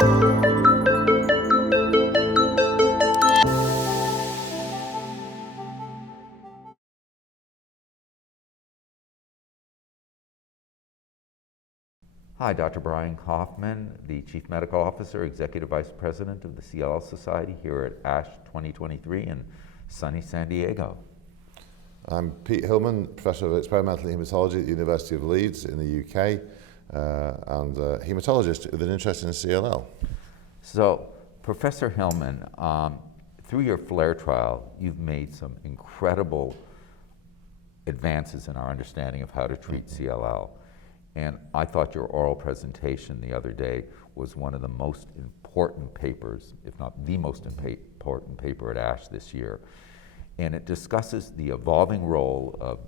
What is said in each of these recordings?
Hi, Dr. Brian Kaufman, the Chief Medical Officer, Executive Vice President of the CLL Society here at ASH 2023 in sunny San Diego. I'm Pete Hillmen, Professor of Experimental Hematology at the University of Leeds in the UK, and a hematologist with an interest in CLL. So, Professor Hillmen, through your FLAIR trial, you've made some incredible advances in our understanding of how to treat CLL. And I thought your oral presentation the other day was one of the most important papers, if not the most important paper at ASH this year. And it discusses the evolving role of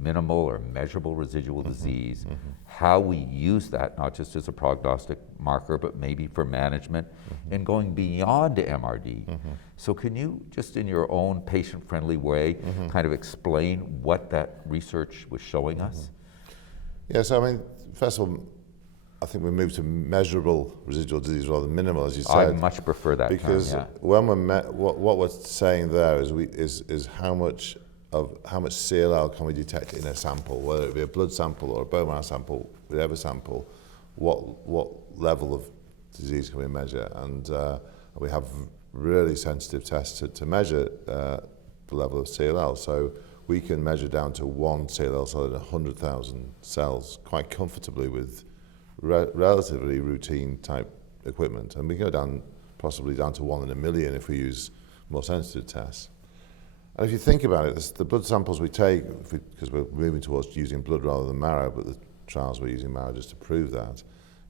minimal or measurable residual disease, how we use that not just as a prognostic marker, but maybe for management, and going beyond to MRD. So can you, just in your own patient-friendly way, kind of explain what that research was showing us? Yeah, so I mean, first of all, I think we moved to measurable residual disease rather than minimal, as you said. I much prefer that because term, when what we're saying there is how much CLL can we detect in a sample, whether it be a blood sample or a bone marrow sample, whatever sample, what level of disease can we measure, and we have really sensitive tests to measure the level of CLL. So we can measure down to one CLL cell in 100,000 cells quite comfortably with relatively routine type equipment. And we go down, possibly down to 1 in a million if we use more sensitive tests. And if you think about it, the blood samples we take, because we're moving towards using blood rather than marrow, but the trials we're using marrow just to prove that,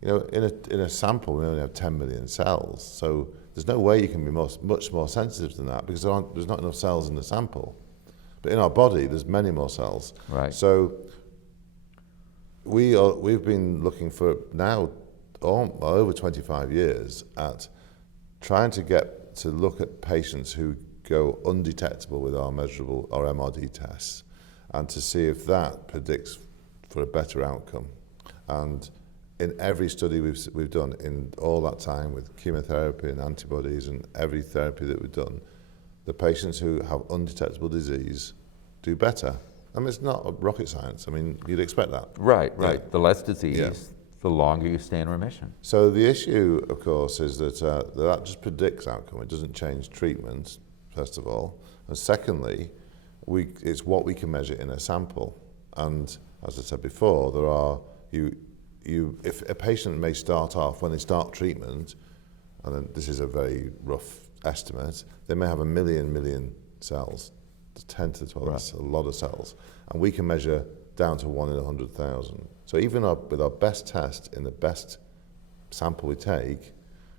you know, in a sample we only have 10 million cells. So there's no way you can be much more sensitive than that, because there's not enough cells in the sample. But in our body, there's many more cells. Right. So we've been looking for now over 25 years at trying to get to look at patients who go undetectable with our measurable, our MRD tests, and to see if that predicts for a better outcome. And in every study we've done in all that time with chemotherapy and antibodies and every therapy that we've done, the patients who have undetectable disease do better. I mean, it's not rocket science. I mean, you'd expect that. Right. Yeah. The less disease, the longer you stay in remission. So the issue, of course, is that that just predicts outcome. It doesn't change treatment, first of all. And secondly, it's what we can measure in a sample. And as I said before, there are, if a patient may start off, when they start treatment, and then this is a very rough estimate, they may have 1 million cells. 10 to the 12, that's a lot of cells. And we can measure down to 1 in 100,000. So even with our best test in the best sample we take,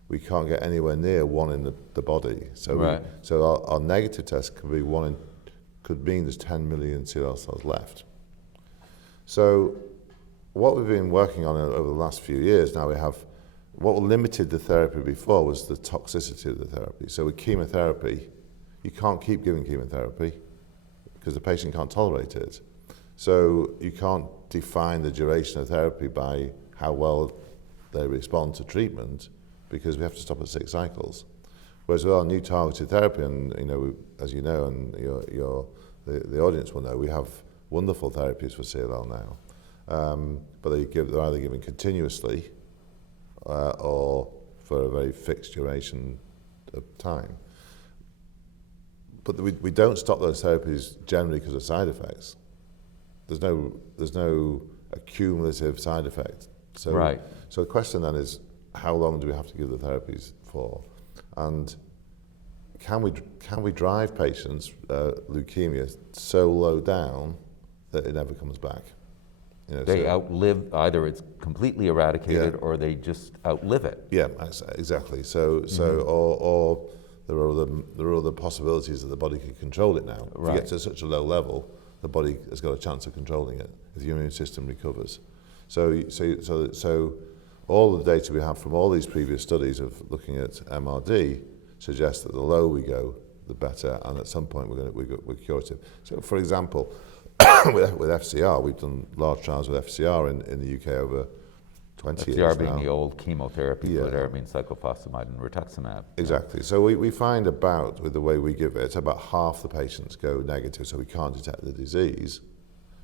we can't get anywhere near 1 in the body. So our negative test could be could mean there's 10 million CLL cells left. So what we've been working on over the last few years, now we have, what limited the therapy before was the toxicity of the therapy. So with chemotherapy, you can't keep giving chemotherapy because the patient can't tolerate it. So you can't define the duration of therapy by how well they respond to treatment, because we have to stop at 6 cycles. Whereas with our new targeted therapy, and you know, as you know, and the audience will know, we have wonderful therapies for CLL now, but they're either given continuously or for a very fixed duration of time. But we don't stop those therapies generally because of side effects. There's no accumulative side effect. So, so the question then is, how long do we have to give the therapies for? And can we drive patients' leukemia so low down that it never comes back? You know, they outlive, either it's completely eradicated or they just outlive it. Yeah, exactly. So or there are other possibilities that the body can control it now. If you get to such a low level, the body has got a chance of controlling it if the immune system recovers. So all the data we have from all these previous studies of looking at MRD suggests that the lower we go, the better, and at some point we're curative. So, for example, with FCR, we've done large trials with FCR in the UK over 20 FCR years being now. the old chemotherapy, Yeah. fludarabine, cyclophosphamide, and rituximab. Exactly. So we find about, with the way we give it, about half the patients go negative, so we can't detect the disease,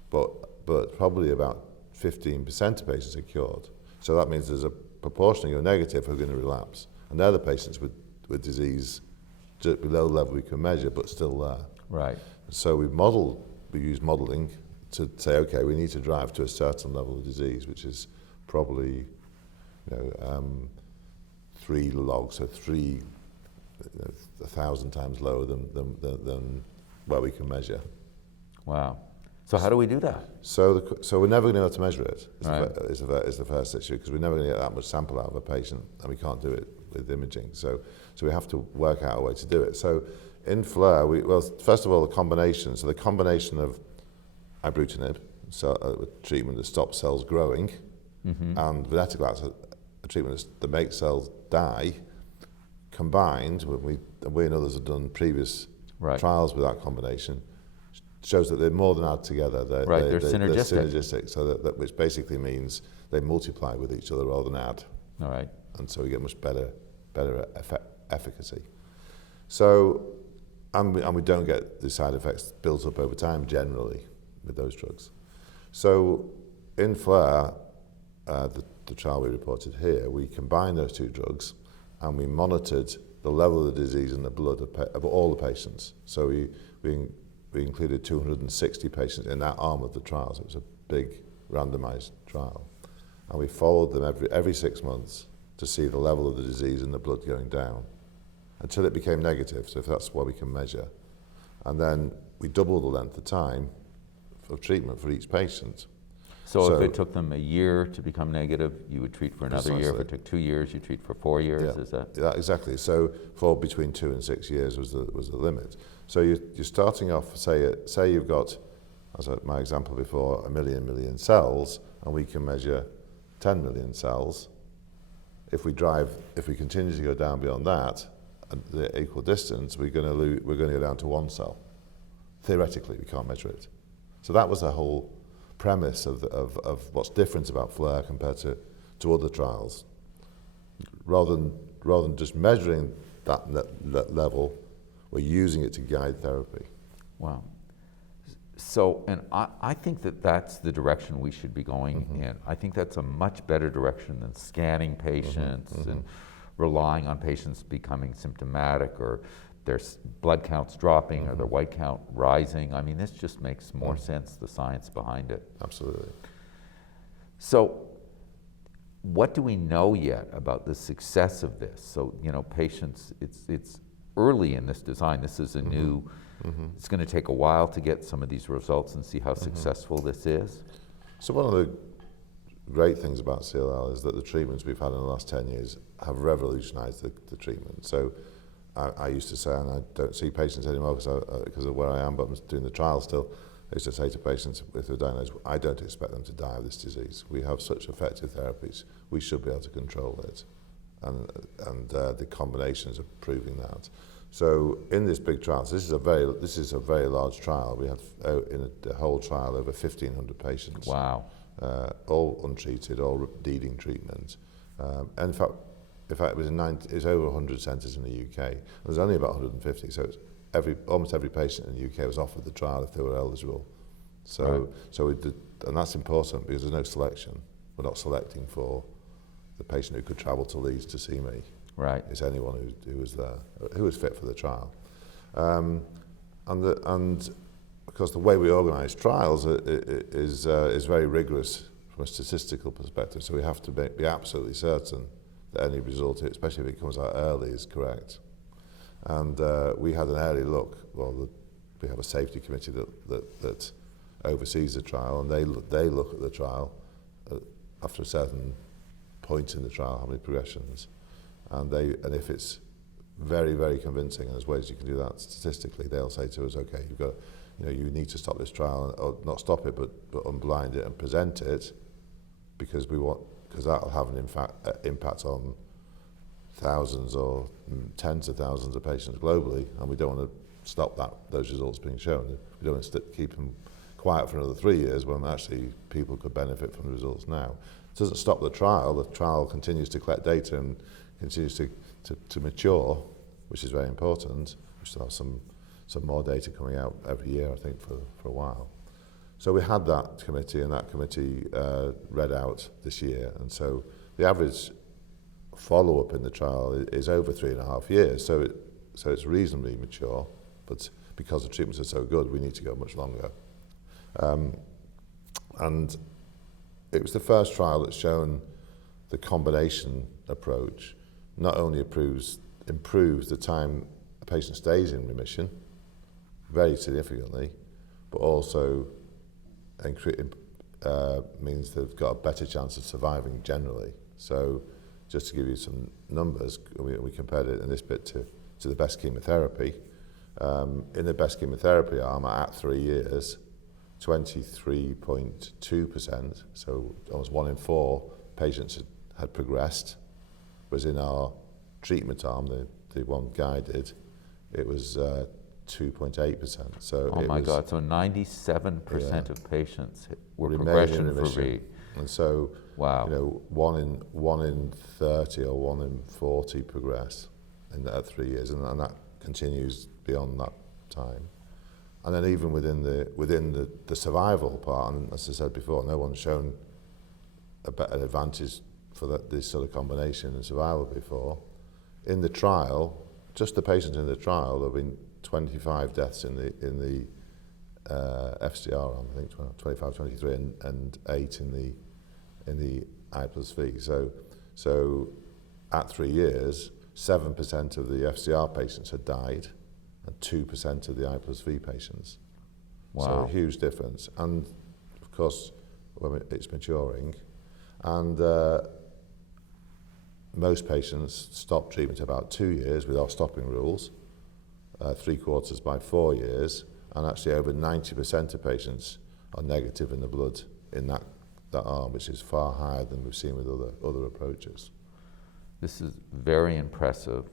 but probably about 15% of patients are cured. So that means there's a proportion who are negative who are going to relapse. And they're the patients with disease just below the level we can measure, but still there. Right. So we use modelling to say, okay, we need to drive to a certain level of disease, which is probably 3 logs, so 1,000 times lower than where we can measure. Wow. So how do we do that? So we're never going to be able to measure it, Right. is the first issue, because we're never going to get that much sample out of a patient, and we can't do it with imaging. So we have to work out a way to do it. So in FLAIR, first of all, the combination. So the combination of ibrutinib, so a treatment that stops cells growing, and venetoclax, a treatment that makes cells die, combined, we and others have done previous Right. trials with that combination, shows that they're more than add together. They're synergistic. They're synergistic, so that which basically means they multiply with each other rather than add. All right. And so we get much better efficacy. So, and we don't get the side effects built up over time generally with those drugs. So in FLAIR, the trial we reported here, we combined those two drugs and we monitored the level of the disease in the blood of all the patients. So we included 260 patients in that arm of the trial, so it was a big randomized trial. And we followed them every 6 months to see the level of the disease in the blood going down until it became negative, so if that's what we can measure. And then we doubled the length of time of treatment for each patient. So if it took them a year to become negative, you would treat for another year. If Precisely. it took 2 years, you treat for 4 years. Yeah. Is that? Yeah, exactly. So for between 2 and 6 years was the limit. So you're starting off, say you've got, as my example before, 1 million cells, and we can measure 10 million cells. If we continue to go down beyond that, at the equal distance, we're going to go down to 1 cell. Theoretically, we can't measure it. So that was the whole premise of what's different about FLAIR compared to other trials. Rather than just measuring that level, we're using it to guide therapy. Wow. So, and I think that's the direction we should be going in. I think that's a much better direction than scanning patients and relying on patients becoming symptomatic or their blood counts dropping or their white count rising. I mean, this just makes more sense, the science behind it. Absolutely. So, what do we know yet about the success of this? So, patients, it's early in this design. This is a new, it's going to take a while to get some of these results and see how successful this is. So one of the great things about CLL is that the treatments we've had in the last 10 years have revolutionized the treatment. So I used to say, and I don't see patients anymore because of where I am, but I'm doing the trial still, I used to say to patients if they're diagnosed, I don't expect them to die of this disease. We have such effective therapies, we should be able to control it. And the combinations are proving that. So in this big trial, so this is a very large trial. We have in the whole trial over 1,500 patients. Wow. All untreated, all needing treatment. And in fact, it was over 100 centres in the UK. There's only about 150, so almost every patient in the UK was offered the trial if they were eligible. So we did, and that's important because there's no selection. We're not selecting for the patient who could travel to Leeds to see me. Right. It's anyone who was there, who was fit for the trial. And of course the way we organise trials is very rigorous from a statistical perspective, so we have to be absolutely certain that any result, especially if it comes out early, is correct. And we had an early look. Well, we have a safety committee that oversees the trial, and they look at the trial after a certain point in the trial, how many progressions, and if it's very, very convincing, and there's ways you can do that statistically, they'll say to us, okay, you need to stop this trial, or not stop it, but unblind it and present it, because that'll have an impact on thousands or tens of thousands of patients globally, and we don't want to stop those results being shown. We don't want to keep them quiet for another 3 years when actually people could benefit from the results now. It doesn't stop the trial. The trial continues to collect data and continues to mature, which is very important. We still have some more data coming out every year, I think, for a while. So we had that committee, and that committee read out this year. And so the average follow-up in the trial is over 3.5 years. So it's reasonably mature, but because the treatments are so good, we need to go much longer. And it was the first trial that's shown the combination approach not only improves the time a patient stays in remission very significantly, but also means they've got a better chance of surviving generally. So just to give you some numbers, we compared it in this bit to the best chemotherapy. In the best chemotherapy arm at 3 years, 23.2%, so almost 1 in 4 patients had progressed, whereas in our treatment arm, the one guided, it was 2.8%. So oh my God! So 97% of patients were progression-free. And so, wow, 1 in 30 or 1 in 40 progress at 3 years, and that continues beyond that time. And then even within the survival part, and as I said before, no one's shown a better advantage for this sort of combination in survival before. In the trial, just the patients in the trial, there have been 25 deaths in the FCR arm, I think 25, 23, and 8 in the I+V. So at 3 years, 7% of the FCR patients had died, and 2% of the I+V patients. Wow. So a huge difference. And of course, it's maturing, and most patients stop treatment about 2 years with our stopping rules, 3/4 by 4 years, and actually over 90% of patients are negative in the blood in that arm, which is far higher than we've seen with other approaches. This is very impressive.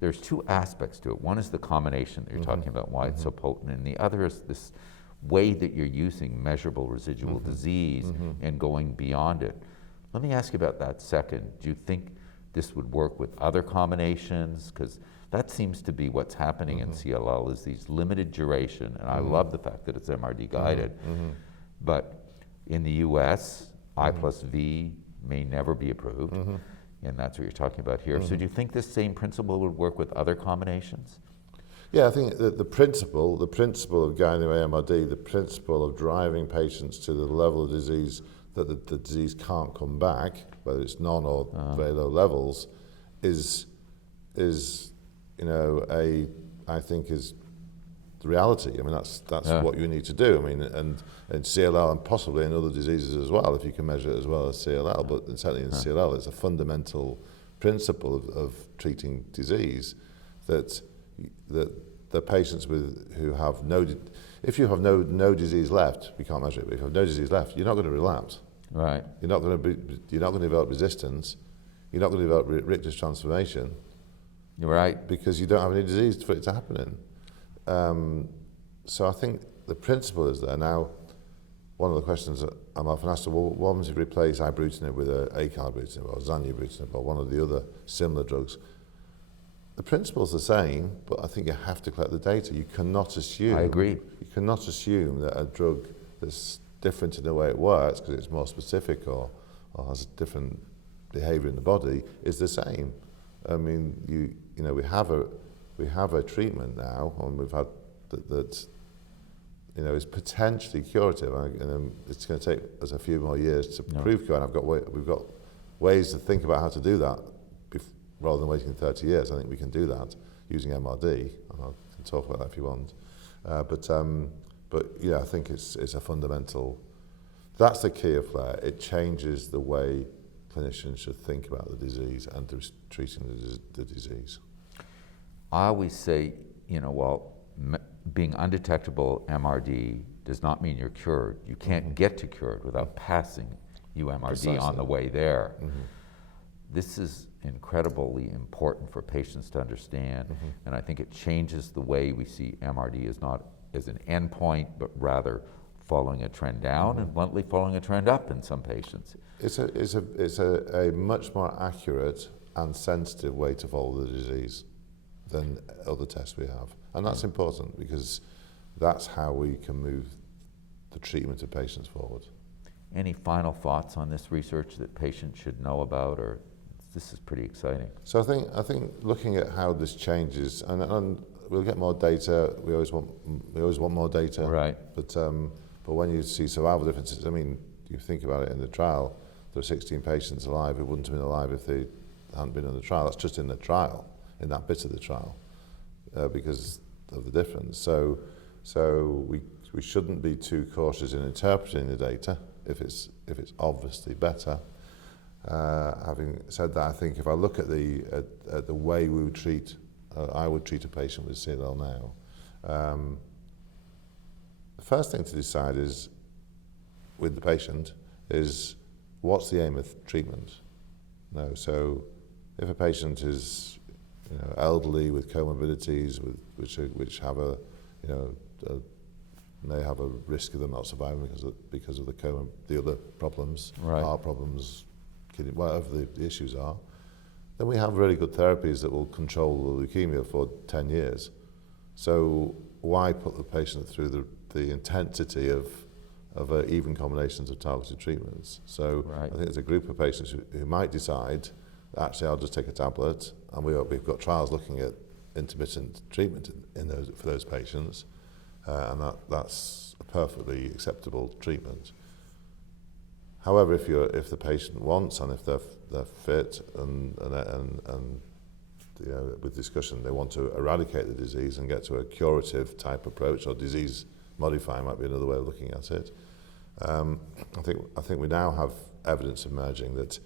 There's 2 aspects to it. One is the combination that you're talking about, why it's so potent, and the other is this way that you're using measurable residual disease and going beyond it. Let me ask you about that second. Do you think this would work with other combinations? Because that seems to be what's happening in CLL, is these limited duration, and I love the fact that it's MRD-guided, but in the US, I+V may never be approved, and that's what you're talking about here. So do you think this same principle would work with other combinations? Yeah, I think that the principle of guiding away MRD, the principle of driving patients to the level of disease that the disease can't come back, whether it's none or very low levels, is I think is the reality. I mean, that's what you need to do. I mean, and CLL and possibly in other diseases as well, if you can measure it as well as CLL, but certainly in CLL, it's a fundamental principle of treating disease that the patients who have if you have no disease left, we can't measure it, but if you have no disease left, you're not going to relapse. Right. You're not going to develop resistance. You're not going to develop Richter's transformation. You're right. Because you don't have any disease for it to happen in. So I think the principle is there. Now, one of the questions that I'm often asked, well, what happens if you replace ibrutinib with a.k.a. ibrutinib or zanubrutinib or one of the other similar drugs? The principle's the same, but I think you have to collect the data. You cannot assume. I agree. You cannot assume that a drug that's different in the way it works because it's more specific or has a different behavior in the body is the same. I mean, we have a treatment now, and we've had that is potentially curative, and it's going to take us a few more years to prove cure. And we've got ways to think about how to do that rather than waiting 30 years. I think we can do that using MRD, and I can talk about that if you want. But yeah, I think it's a fundamental. That's the key of FLAIR. It changes the way clinicians should think about the disease and treating the disease. I always say, being undetectable MRD does not mean you're cured. You can't get to cured without passing UMRD Precisely. On the way there. This is incredibly important for patients to understand, and I think it changes the way we see MRD as not as an endpoint, but rather following a trend down and bluntly following a trend up in some patients. It's a much more accurate and sensitive way to follow the disease than other tests we have. And that's important because that's how we can move the treatment of patients forward. Any final thoughts on this research that patients should know about, or this is pretty exciting? So I think looking at how this changes, and we'll get more data. We always want more data. Right. But when you see survival differences, I mean, you think about it in the trial, there are 16 patients alive who wouldn't have been alive if they hadn't been in the trial. That's just in the trial, in that bit of the trial, because of the difference. So we shouldn't be too cautious in interpreting the data if it's obviously better. Having said that, I think if I look at the way we would treat, I would treat a patient with CLL now. The first thing to decide is, with the patient, is what's the aim of treatment? No, so if a patient is, elderly with comorbidities, which have may have a risk of them not surviving because of the other problems, right. Heart problems, kidney, whatever the issues are, then we have really good therapies that will control the leukemia for 10 years. So why put the patient through the intensity of even combinations of targeted treatments? So right. I think there's a group of patients who might decide, actually I'll just take a tablet, and we've got trials looking at intermittent treatment for those patients, and that's a perfectly acceptable treatment. However, if the patient wants, and if they're fit and with discussion they want to eradicate the disease and get to a curative type approach, or disease modifying might be another way of looking at it. I think we now have evidence emerging that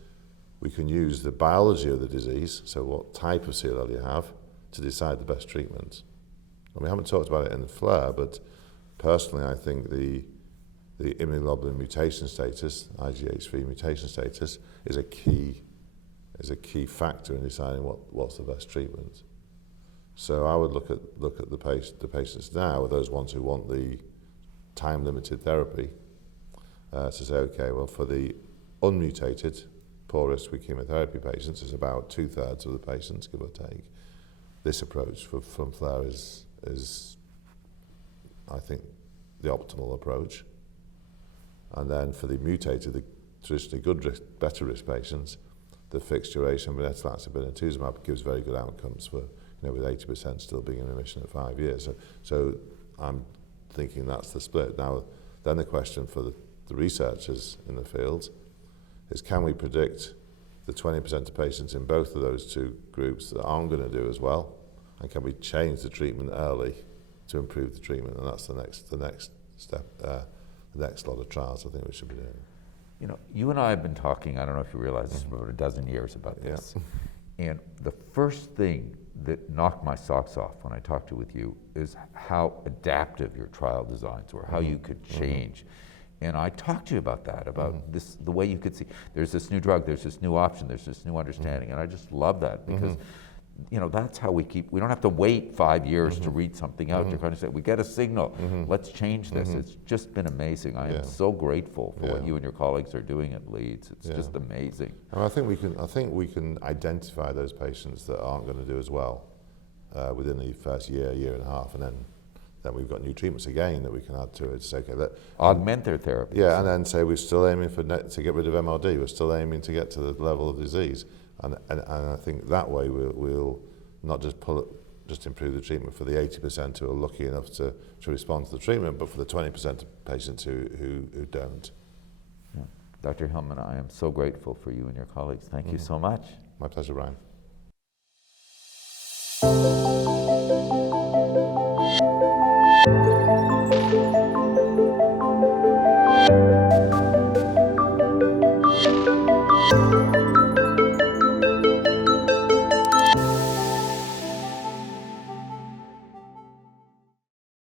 we can use the biology of the disease, so what type of CLL you have, to decide the best treatment. And we haven't talked about it in the flare, but personally I think the immunoglobulin mutation status, IGH3 mutation status, is a key factor in deciding what's the best treatment. So I would look at the patients now, those ones who want the time-limited therapy, to say, okay, well, for the unmutated, poor-risk with chemotherapy patients, it's about 2/3 of the patients, give or take. This approach from flare is, I think, the optimal approach. And then for the mutated, the traditionally good risk, better risk patients, the fixed duration venetoclax and obinutuzumab gives very good outcomes for, with 80% still being in remission at 5 years. So I'm thinking that's the split. Now, then the question for the researchers in the field is, can we predict the 20% of patients in both of those two groups that aren't going to do as well, and can we change the treatment early to improve the treatment? And that's the next step, the next lot of trials I think we should be doing. You and I have been talking, I don't know if you realize this, for about a dozen years about this. Yeah. And the first thing that knocked my socks off when I talked with you is how adaptive your trial designs were, how you could change. And I talked to you about that, about this, the way you could see, there's this new drug, there's this new option, there's this new understanding, and I just love that because, that's how we don't have to wait 5 years to read something out. You're going to say, we get a signal, let's change this. It's just been amazing. I am so grateful for what you and your colleagues are doing at Leeds. It's just amazing. And I think we can identify those patients that aren't going to do as well within the first year and a half, and then we've got new treatments again that we can add to it. Say, okay, augment their therapy. Yeah, and then say we're still aiming to get rid of MRD. We're still aiming to get to the level of disease, and I think that way we'll not just improve the treatment for the 80% who are lucky enough to respond to the treatment, but for the 20% of patients who don't. Yeah. Dr. Hillmen, I am so grateful for you and your colleagues. Thank you so much. My pleasure, Ryan.